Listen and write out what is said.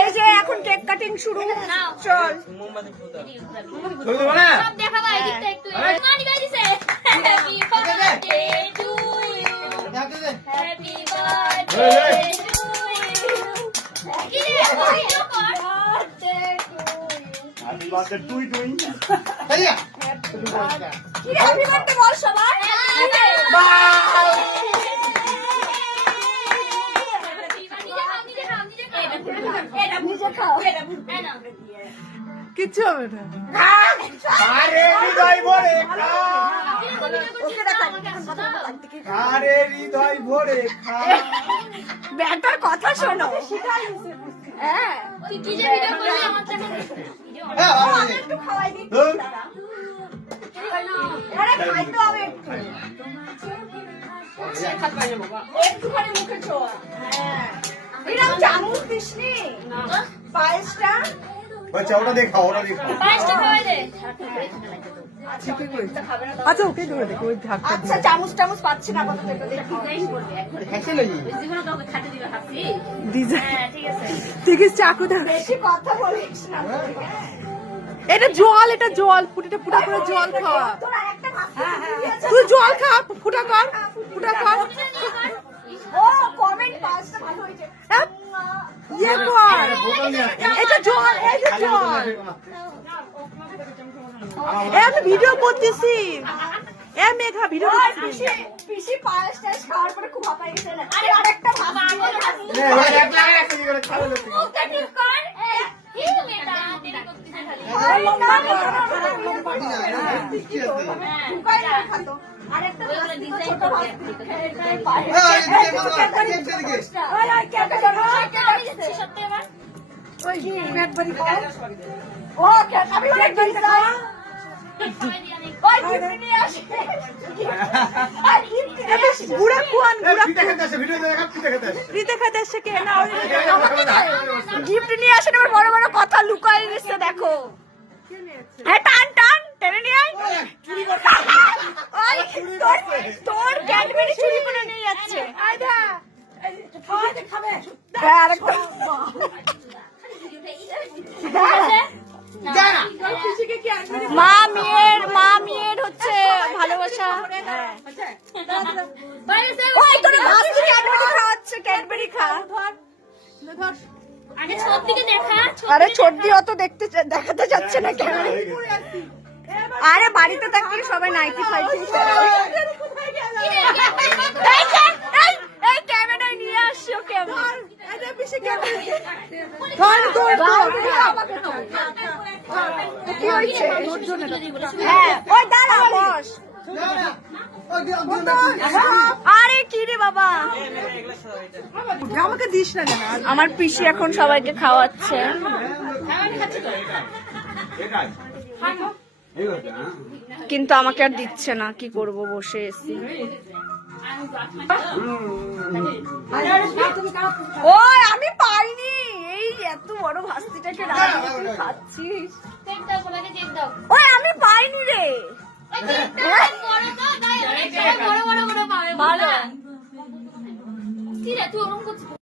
এই যে এখন কেক কাটিং শুরু। চল সব দেখাবো এদিকটা একটু মানি গাই দিছে happy birthday to you happy birthday to you happy birthday to you হ্যাপিয়া কি হ্যাপি বার্থডে বল সবাই কিচ্ছু হবে না। আরে হৃদয় ভরে খা, আরে হৃদয় ভরে খা। ব্যাটার কথা শোনো। হ্যাঁ তুই কি যে ভিডিও করলি আমার কাছে একটু খাওয়াই দিচ্ছি দাঁড়া। আরে খাইতে হবে একটু। একটুখানি মুখে ছোঁয়া। হ্যাঁ এরকম চামচ দিসনি পায়েসটা। আচ্ছা ওটা দেখাও, ওটা দেখাও। পাঁচটা খাওয়াই দে আচ্ছা ওকে করে দেখো ওই ঢাকটা আচ্ছা চামচ টামচ পাচ্ছি না আপাতত এটা দেখি। হেসে লাগি ডিজে হ্যাঁ ঠিক আছে ঠিক আছে চাকু দাও। বেশি কথা বলিস না। এটা জল, এটা জল, ফুটিটা ফুটা করে জল খাওয়া। তোরা একটা ভাত তুই জল খা, ফুটা কর, ফুটা কর। ও কমেন্ট পাঁচটা ভালো হয়েছে। ইয়ে কর, বোতল নিয়ে আসো। এটা জল, এই যে জল। এ আমি ভিডিও করতেছি। এ মেঘা ভিডিও ওই করতেছি। পিসি পায়েস টায়েস খাওয়ার পরে খুব হাঁপাই গেছে না। আরে আরেকটা ভাত দিয়ে নে, ওই এক লাগায় একটা দিকে করে খাবে লোকে। মুখটা ঠিক কর এই মেয়েটা দেরি করতেছে খালি কি আছে? ঢুকাই না খাতো। আরেকটা ভাত ওইগুলো দিতো, ডিজাইন ছোট করবে ভাত একটা দিতো। দিকে। এটাই পায়েস। এই, এদিকে এই, বাবা, ক্যাডবেরি এদিকে, এদিকে। ওই, ওই, ক্যাডবেরি আমি দিচ্ছি সত্যি এবার ওই একবারই খাও। ও ক্যাডবেরি ক্যাডবেরি খাও। সবাই দিয়ে আমি ওই গিফট নিয়ে আসে। আর গিফট নিয়ে এটা বুড়া কোন, এই, বুড়া ফিতে খেতে আসে, ভিডিও দেখা ফিতে খেতে আসে। ফ্রিতে খেতে এসে কে না গিফট নিয়ে আসে এবার বড় বড় কথা লুকাই নিচ্ছে দেখো। হ্যাঁ টান টান টেনে নিয়ে আয়। ওই, তোর ক্যাডবেরি চুরি করে নিয়ে যাচ্ছে। হ্যাঁ, আরেকটা। মা মেয়ের হচ্ছে ভালোবাসা। ওই তোর ভাত ক্যাডবেরি খাওয়াচ্ছে, ক্যাডবেরি খা। আগে ছোট দিকে দেখা আরে ছোটদি অত দেখাতে যাচ্ছে না কেন? আরে বাড়িতে থাকলে সবাই নাইটি ফাইটি এই ক্যামেরায় নিয়ে আসছি ওকে আমি। কি হয়েছে? হ্যাঁ ওই দাঁড়া বস। না, না, ওই দিয়ে, ওই দিয়ে, আরে কি রে বাবা, আমাকে দিস না কেন? আমার পিসি এখন সবাইকে খাওয়াচ্ছে। কিন্তু আমাকে আর দিচ্ছে না, কি করব, বসে এসি। ওই আমি পাইনি, এই এত বড় ভাস্তিটাকে রাখি তুই খাচ্ছিস। চেক দাও বলাকে চেক দাও ওই আমি পাইনি রে। ওই চেকটা বড় তো তাই অনেক বড় বড় বড় পাবে ভালো কি রে তুই ওরকম করছিস